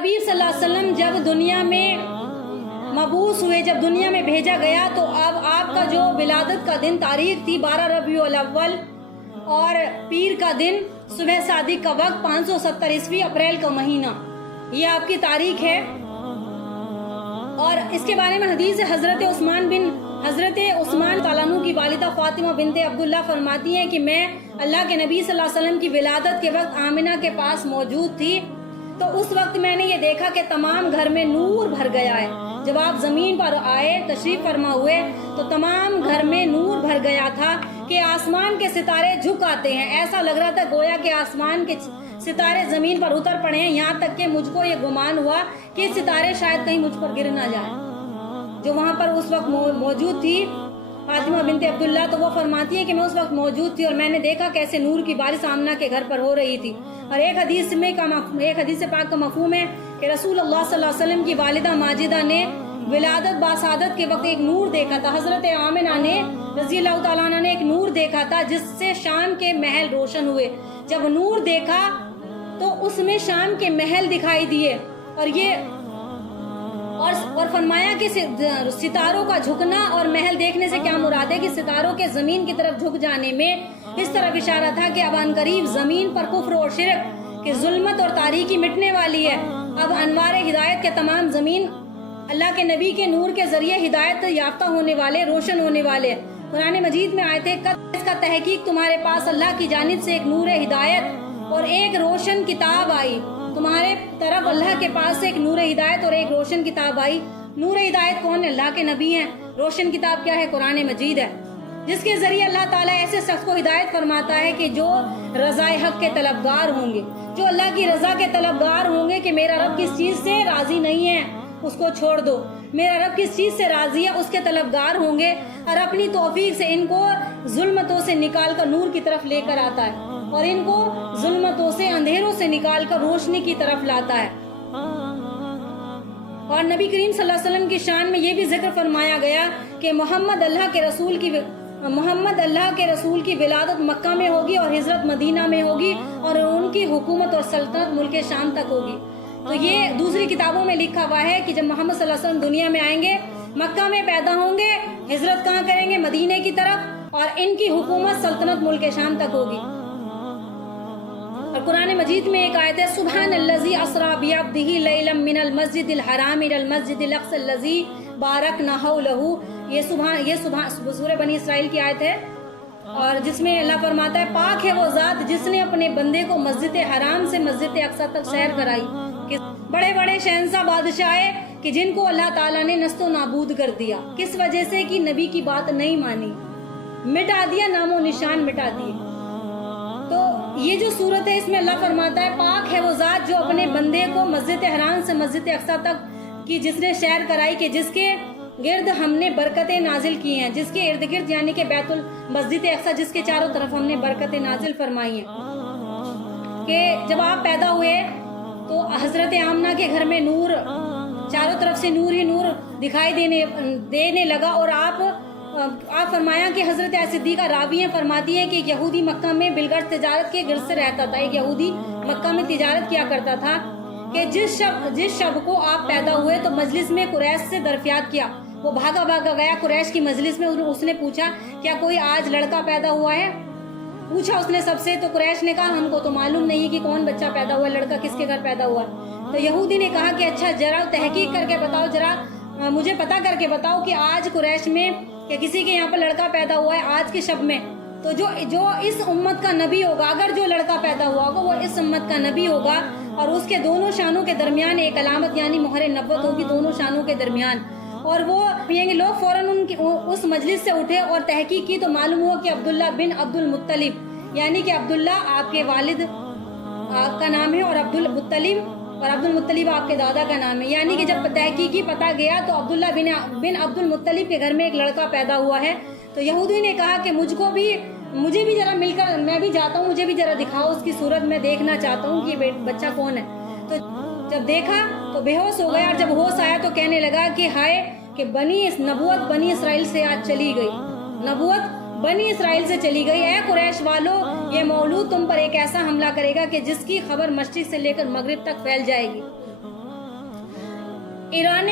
حبیب صلی اللہ علیہ وسلم جب دنیا میں مبعوث ہوئے، جب دنیا میں بھیجا گیا، تو اب آپ کا جو ولادت کا دن تاریخ تھی 12 ربیع الاول، اور پیر کا دن صبح صادق کا وقت 570 عیسوی اپریل کا مہینہ، یہ آپ کی تاریخ ہے۔ اور اس کے بارے میں حدیث حضرت عثمان تعالیٰ عنہ کی والدہ فاطمہ بنت عبداللہ فرماتی ہیں کہ میں اللہ کے نبی صلی اللہ علیہ وسلم کی ولادت کے وقت آمنہ کے پاس موجود تھی، تو اس وقت میں نے یہ دیکھا کہ تمام گھر میں نور بھر گیا ہے۔ جب آپ زمین پر آئے، تشریف فرما ہوئے، تو تمام گھر میں نور بھر گیا تھا کہ آسمان کے ستارے جھک آتے ہیں، ایسا لگ رہا تھا گویا کہ آسمان کے ستارے زمین پر اتر پڑے ہیں، یہاں تک کہ مجھ کو یہ گمان ہوا کہ ستارے شاید کہیں مجھ پر گر نہ جائیں۔ جو وہاں پر اس وقت موجود تھی فاطمہ بنت عبداللہ، تو وہ فرماتی ہے کہ میں اس وقت موجود تھی اور میں نے دیکھا کیسے نور کی بارش آمنہ کے گھر پر ہو رہی تھی۔ اور ایک حدیث پاک کا مفہوم ہے کہ رسول اللہ صلی اللہ علیہ وسلم کی والدہ ماجدہ نے ولادت باسعادت کے وقت ایک نور دیکھا تھا۔ حضرت آمنہ نے رضی اللہ تعالیٰ عنہ نے ایک نور دیکھا تھا جس سے شام کے محل روشن ہوئے۔ جب نور دیکھا تو اس میں شام کے محل دکھائی دیے، اور فرمایا کہ ستاروں کا جھکنا اور محل دیکھنے سے کیا مراد ہے کہ ستاروں کے زمین کی طرف جھک جانے میں اس طرف اشارہ تھا کہ اب عنقریب زمین پر کفر اور شرک کی ظلمت اور تاریکی مٹنے والی ہے۔ اب انوار ہدایت کے تمام زمین اللہ کے نبی کے نور کے ذریعے ہدایت یافتہ ہونے والے، روشن ہونے والے۔ قرآن مجید میں آیت ہے اس کا تحقیق تمہارے پاس اللہ کی جانب سے ایک نور ہدایت اور ایک روشن کتاب آئی۔ تمہارے طرف اللہ کے پاس سے ایک نور ہدایت اور ایک روشن کتاب آئی۔ نور ہدایت کون ہے؟ اللہ کے نبی ہیں۔ روشن کتاب کیا ہے؟ قرآن مجید ہے، جس کے ذریعے اللہ تعالیٰ ایسے شخص کو ہدایت فرماتا ہے کہ جو رضا حق کے طلبگار ہوں گے، جو اللہ کی رضا کے طلبگار ہوں گے کہ میرا رب کس چیز سے راضی نہیں ہے اس کو چھوڑ دو، میرا رب کس چیز سے راضی ہے اس کے طلبگار ہوں گے، اور اپنی توفیق سے ان کو ظلمتوں سے نکال کر نور کی طرف لے کر آتا ہے، اور ان کو ظلمتوں سے، اندھیروں سے نکال کر روشنی کی طرف لاتا ہے۔ اور نبی کریم صلی اللہ علیہ وسلم کی شان میں یہ بھی ذکر فرمایا گیا کہ محمد اللہ کے رسول کی ولادت مکہ میں ہوگی اور ہجرت مدینہ میں ہوگی، اور ان کی حکومت اور سلطنت ملک شام تک ہوگی۔ تو یہ دوسری کتابوں میں لکھا ہوا ہے کہ جب محمد صلی اللہ علیہ وسلم دنیا میں آئیں گے، مکہ میں پیدا ہوں گے، ہجرت کہاں کریں گے؟ مدینے کی طرف، اور ان کی حکومت سلطنت ملک شام تک ہوگی۔ اور قرآن مجید میں ایک آیت ہے سبحان الذی اسری بعبدہ لیلا من المسجد الحرام الى المسجد الاقصی الذی بارکنا حولہ، یہ سورہ بنی اسرائیل کی آیت ہے، اور جس میں اللہ فرماتا ہے پاک ہے وہ ذات جس نے اپنے بندے کو مسجد حرام سے مسجد اقصی تک سیر کرائی۔ بڑے بڑے شہنشاہ بادشاہ کہ جن کو اللہ تعالیٰ نے نست و نابود کر دیا، کس وجہ سے کہ نبی کی بات نہیں مانی، مٹا دیا، نام و نشان مٹا دیے۔ تو یہ جو صورت ہے اس میں اللہ فرماتا ہے پاک ہے وہ ذات جو اپنے بندے کو مسجد حرام سے مسجد اقصی تک کی جس نے شیر کرائی، کہ جس کے گرد ہم نے برکتیں نازل کی ہیں، جس کے ارد گرد یعنی کہ بیت المسجد اقصی جس کے چاروں طرف ہم نے برکتیں نازل فرمائی ہیں۔ کہ جب آپ پیدا ہوئے تو حضرت آمنہ کے گھر میں نور، چاروں طرف سے نور ہی نور دکھائی دینے لگا، اور آپ فرمایا کہ حضرت صدیقہ راویہ فرماتی ہے کہ یہودی مکہ میں بالگرد تجارت کے گرد سے رہتا تھا، ایک یہودی مکہ میں تجارت کیا کرتا تھا، کہ جس شب کو آپ پیدا ہوئے تو مجلس میں قریش سے دریافت کیا، وہ بھاگا گیا قریش کی مجلس میں، اس نے پوچھا کیا کوئی آج لڑکا پیدا ہوا ہے؟ پوچھا اس نے سب سے، تو قریش نے کہا ہم کو تو معلوم نہیں کہ کون بچہ پیدا ہوا ہے، لڑکا کس کے گھر پیدا ہوا ہے۔ تو یہودی نے کہا کہ اچھا ذرا تحقیق کر کے بتاؤ، ذرا مجھے پتا کر کے بتاؤ کہ آج قریش میں کہ کسی کے یہاں پر لڑکا پیدا ہوا ہے آج کے شب میں، تو جو اس امت کا نبی ہوگا، اگر جو لڑکا پیدا ہوا ہوگا وہ اس امت کا نبی ہوگا، اور اس کے دونوں شانوں کے درمیان ایک علامت یعنی مہر نبوت ہوگی دونوں شانوں کے درمیان۔ اور وہ لوگ فوراً اس مجلس سے اٹھے اور تحقیق کی، تو معلوم ہوا کہ عبداللہ بن عبد المطلب، یعنی کہ عبداللہ آپ کے والد کا نام ہے، اور عبد المطلب آپ کے دادا کا نام ہے، یعنی کہ جب تحقیقی پتا گیا تو عبداللہ بن عبد المطلب کے گھر میں ایک لڑکا پیدا ہوا ہے۔ تو یہودی نے کہا کہ مجھے بھی ذرا مل کر، میں بھی جاتا ہوں، مجھے بھی ذرا دکھاؤ اس کی صورت، میں دیکھنا چاہتا ہوں کہ یہ بچہ کون ہے۔ تو جب دیکھا تو بے ہوش ہو گیا، اور جب ہوش آیا تو کہنے لگا کہ ہائے کہ نبوت بنی اسرائیل سے آج چلی گئی، نبوت بنی اسرائیل سے چلی گئی۔ اے قریش والو، یہ مولود تم پر ایک ایسا حملہ کرے گا کہ جس کی خبر مشرق سے لے کر مغرب تک پھیل جائے گی۔ ईरान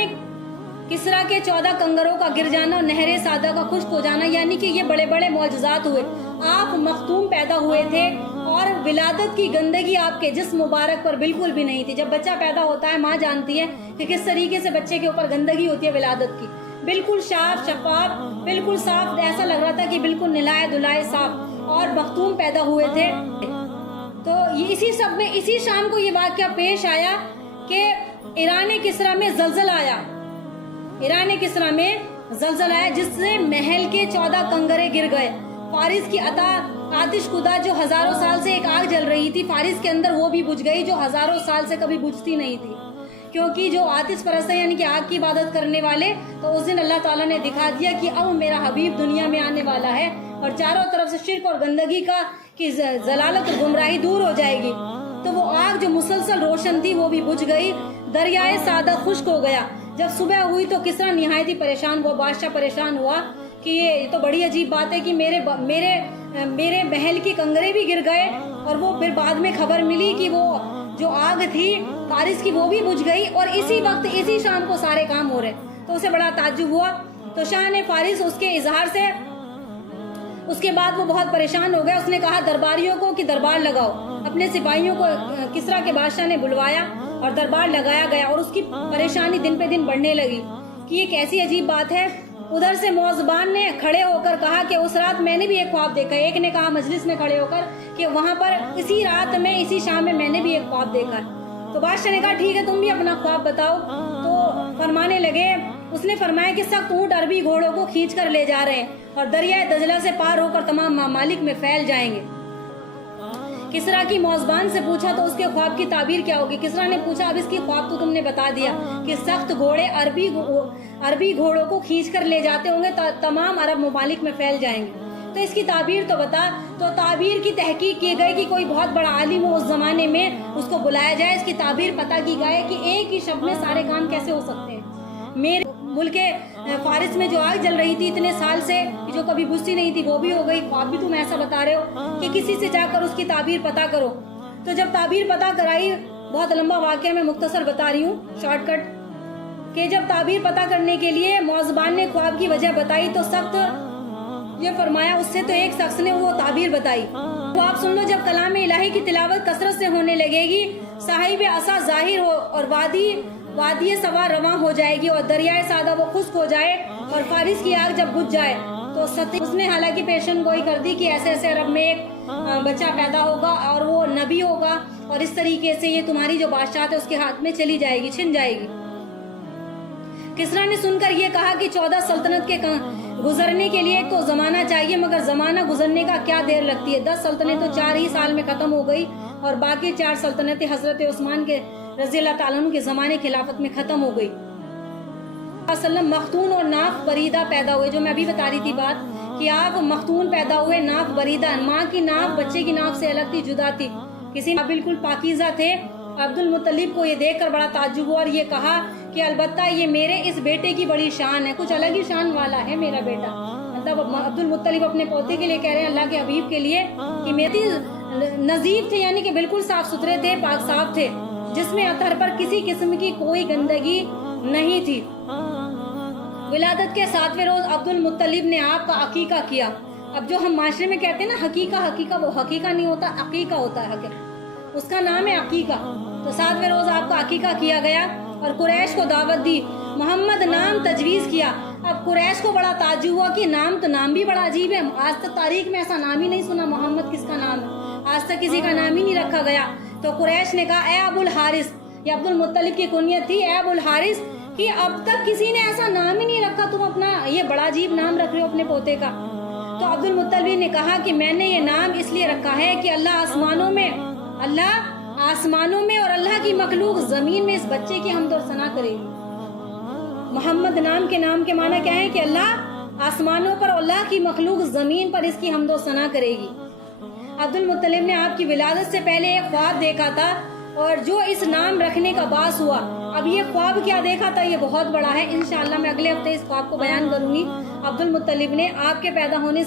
किसरा के 14 कंगरों का गिर जाना और नहर सादा का खुश्क हो जाना, यानी कि ये बड़े बड़े मौजज़ात हुए। आप मखतूम पैदा हुए थे और विलादत की गंदगी आपके जिस्म मुबारक पर बिल्कुल भी नहीं थी। जब बच्चा पैदा होता है, माँ जानती है कि किस तरीके से बच्चे के ऊपर गंदगी होती है विलादत की। बिल्कुल साफ शफाफ, बिल्कुल साफ, ऐसा लग रहा था कि बिल्कुल नहलाए धुलाए साफ, और मखतूम पैदा हुए थे। तो इसी सब में इसी शाम को ये वाक़या पेश आया कि ईरान किसरा में जलजला आया। ईरान किसरा में जलजला आया जिससे महल के 14 कंगरे गिर गए। फारिस की आतिश खुदा जो हजारों साल से एक आग जल रही थी फारिस के अंदर, वो भी बुझ गई जो हजारों साल से कभी बुझती नहीं थी। क्योंकि जो आतिश परस्त है यानी कि आग की इबादत करने वाले, तो उस दिन अल्लाह ताला ने दिखा दिया कि अब मेरा हबीब दुनिया में आने वाला है और चारों तरफ से शिर्क और गंदगी की जलालत और गुमराही दूर हो जाएगी। तो वो आग जो मुसलसल रोशन थी वो भी बुझ गई। दरियाए सादा खुश्क हो गया। जब सुबह हुई तो किसरा निहायत ही परेशान हुआ। बादशाह परेशान हुआ कि ये तो बड़ी अजीब बात है कि मेरे महल के कंगरे भी गिर गए, और वो फिर बाद में खबर मिली कि वो जो आग थी फारिस की वो भी बुझ गई, और इसी वक्त इसी शाम को सारे काम हो रहे। तो उसे बड़ा ताज्जुब हुआ। तो शाह ने फारिस उसके इजहार से उसके बाद वो बहुत परेशान हो गया। उसने कहा दरबारियों को कि दरबार लगाओ। अपने सिपाहियों को किसरा के बादशाह ने बुलवाया और दरबार लगाया गया, और उसकी परेशानी दिन पे दिन बढ़ने लगी कि ये कैसी अजीब बात है। उधर से मौज़बान ने खड़े होकर कहा कि उस रात मैंने भी एक ख्वाब देखा। एक ने कहा मजलिस में खड़े होकर कि वहाँ पर इसी रात में इसी शाम में मैंने भी एक ख्वाब देखा। तो बादशाह ने कहा ठीक है तुम भी अपना ख्वाब बताओ। तो फरमाने लगे, उसने फरमाया कि सख्त ऊँट अरबी घोड़ों को खींच कर ले जा रहे हैं और दरिया दजला से पार होकर तमाम मामालिक में फैल जाएंगे। किसरा की मौज़बान से पूछा तो उसके ख्वाब की ताबीर क्या होगी। किसरा ने पूछा अब इसकी ख्वाब तो तुमने बता दिया कि सख्त घोड़े अरबी घोड़ों को खींच कर ले जाते होंगे, तमाम अरब ममालिक में फैल जाएंगे। तो इसकी ताबीर तो बता। तो ताबीर की तहकीक की गई कि कोई बहुत बड़ा आलिम हो उस जमाने में, उसको बुलाया जाए। इसकी ताबीर पता की गई कि एक ही शब्द में सारे काम कैसे हो सकते हैं। मेरे मुल्क फारिस में जो आग जल रही थी इतने साल से जो कभी बुझती नहीं थी वो भी हो गई। ख्वाब भी तुम ऐसा बता रहे हो कि किसी से जाकर उसकी ताबीर पता करो। तो जब ताबीर पता कराई, बहुत लंबा वाक़या मैं मुख्तसर बता रही हूँ शॉर्टकट, कि जब ताबीर पता करने के लिए मौज़बान ने ख्वाब की वजह बताई तो सख्त ये फरमाया उससे तो एक शख्स ने वो ताबीर बताई। तो आप सुन लो, जब कलाम इलाही की तिलावत कसरत से होने लगेगी, साहिब असा जाहिर हो और वादी सवा रवां हो जाएगी और दरियाए सादा वो खुश्क हो जाए और फारिस की आग जब बुझ जाए तो उसने हालांकि पेशन गोई कर दी कि ऐसे ऐसे अरब में एक बच्चा पैदा होगा और वो नबी होगा, और इस तरीके से ये तुम्हारी जो बादशाह है उसके हाथ में चली जाएगी, छिन जाएगी। किसरा ने सुनकर ये कहा कि 14 सल्तनत के गुजरने के लिए तो जमाना चाहिए, मगर जमाना गुजरने का क्या देर लगती है। 10 सल्तनत तो 4 ही साल में खत्म हो गई और बाकी 4 सल्तनतें हजरत उस्मान के रज़ी अल्लाह ताला अन्हु के ज़माने खिलाफत में ख़त्म हो गई। मखतून और नाफ बरीदा पैदा हुए, जो मैं अभी बता रही थी बात कि आप मखतून पैदा हुए, नाफ बरीदा, माँ की नाफ बच्चे की नाफ से अलग थी, जुदा थी। किसी बिल्कुल पाकीज़ा थे। अब्दुल मुत्तलिब को ये देखकर बड़ा ताज्जुब हुआ और ये कहा कि अलबत्ता ये मेरे इस बेटे की बड़ी शान है, कुछ अलग ही शान वाला है मेरा बेटा। मतलब अब्दुल मुत्तलिब अपने पोते के लिए कह रहे हैं, अल्लाह के हबीब के लिए, कि मेरे नजीफ थे, यानी कि बिल्कुल साफ सुथरे थे, पाक साफ थे, जिसमें अतहर पर किसी किस्म की कोई गंदगी नहीं थी। विलादत के 7वें रोज अब्दुल मुत्तलिब ने आपका अकीका किया। अब जो हम माशरे में कहते हैं ना हकीका, वो हकीका नहीं होता, अकीका होता है, उसका नाम है अकीका। तो 7वें रोज आपका अकीका किया गया और कुरैश को दावत दी, मोहम्मद नाम तजवीज़ किया। अब कुरैश को बड़ा ताज्जुब हुआ कि नाम भी बड़ा अजीब है, आज तक तारीख में ऐसा नाम ही नहीं सुना, मोहम्मद किसका नाम है, आज तक किसी का नाम ही नहीं रखा गया। तो कुरैश ने कहा ए अबुल हारिस, ये अब्दुल मुत्तलिब की कुनियत थी, ए अबुल हारिस, कि अब तक किसी ने ऐसा नाम ही नहीं रखा, तुम अपना ये बड़ा अजीब नाम रख रहे हो अपने पोते का। तो अब्दुल मुत्तलिब ने कहा कि मैंने ये नाम इसलिए रखा है कि अल्लाह आसमानों में और अल्लाह की मखलूक जमीन में इस बच्चे की हमद और सना करेगी। मोहम्मद नाम के माना क्या है कि अल्लाह आसमानों पर, अल्लाह की मखलूक जमीन पर इसकी हमद और सना करेगी। अब्दुल मुत्तलिब ने आपकी विलादत से पहले एक ख्वाब देखा था और जो इस नाम रखने का बास हुआ। अब ये ख्वाब क्या देखा था, ये बहुत बड़ा है, इंशाअल्लाह मैं अगले हफ्ते इस ख्वाब को बयान करूंगी। अब्दुल मुत्तलिब ने आपके पैदा होने से